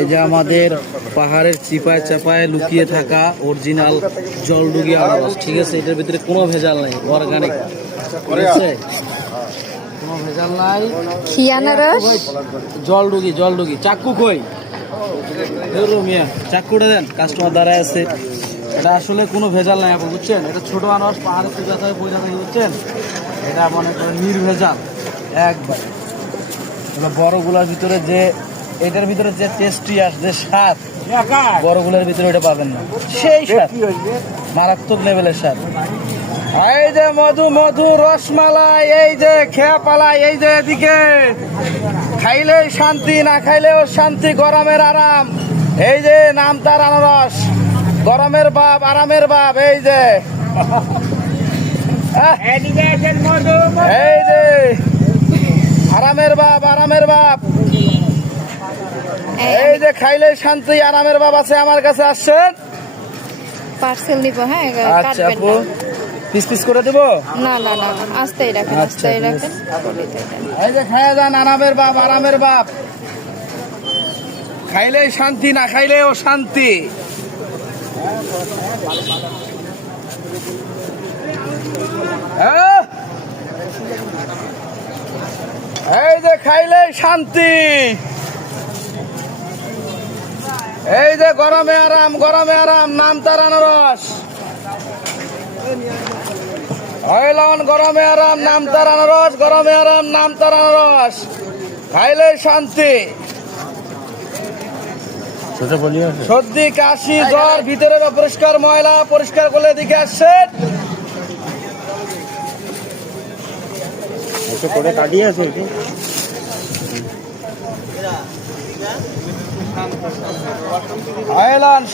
এই যে আমাদের পাহাড়ের চিপায় চাপায় লুকিয়ে থাকা অরিজিনাল জলডুগি আনারস, ঠিক আছে? এটার ভিতরে কোনো ভেজাল নাই, অর্গানিক, কোনো ভেজাল নাই। কি আনারস? জলডুগি। চাক্কু কই? মিয়া চাক্কুটা দেন, কাস্টমার দাঁড়ায় আছে। এটা আসলে কোনো ভেজাল নাই আপনি, বুঝছেন? এটা ছোট আনারস, পাহাড়ের চিপা চাপায় পয়সা থাকে, বুঝছেন? এটা মনে করেন নির্ভেজাল একবার। বড়গুলার ভিতরে যে এটার ভিতরে যে টেস্টি আসছে স্বাদ, বড়গুলার ভিতরে ওটা পাবেন না। সেই স্বাদ, মারাত্মক লেভেলের স্বাদ। এই যে মধু রসমালাই, এই যে খেয়াপালাই, এই যে এদিকে খাইলেই শান্তি, না খাইলেও শান্তি, গরমের আরাম। এই যে নাম তার আনারস, গরমের বাপ, আরামের বাপ। এই যে এই যে আরামের বাপ, এই যে খাইলে শান্তি, আরামের বাপ আছে। আমার কাছে আসছেন, পার্সেল নিব। হ্যাঁ, আচ্ছা আপু, পিস করে দেব? না, আস্তেই রাখেন, আস্তেই রাখেন। এই যে খাইয়া যান, আরামের বাপ। খাইলে শান্তি, না খাইলেও শান্তি। এই যে খাইলে শান্তি, এই যে গরমে আরাম, নাম তার আনারস। গরমে আরাম, নাম তার আনারস, খাইলে শান্তি। সর্দি, কাশি, জ্বর, ভিতরে অপরিষ্কার ময়লা পরিষ্কার করলে দিকে আসছেন।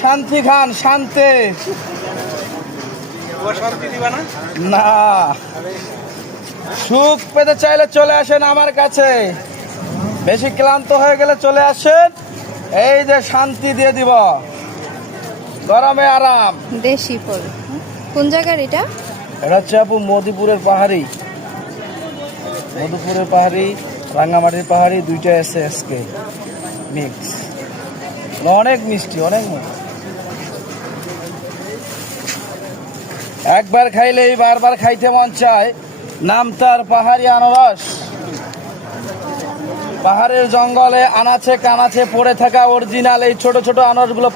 শান্তি খান, শান্তি। না, সুখ পেতে চাইলে চলে আসেন আমার কাছে। বেশি ক্লান্ত হয়ে গেলে চলে আসেন, এই যে শান্তি দিয়ে দিব, গরমে আরাম। দেশি ফল। কোন জায়গার এটা? এটা হচ্ছে আপু মধুপুরের পাহাড়ি, রাঙ্গামাটির পাহাড়ি, দুইটা আছে আজকে মিক্স। অনেক মিষ্টি, অনেক মিষ্টি। একবার খাইলেই বারবার খাইতে মন চায়। নাম তার পাহাড়ি আনারস। পাহাড়ের জঙ্গলে আনাচে কানাচে পড়ে থাকা অরিজিনাল এই ছোট ছোট আনারসগুলো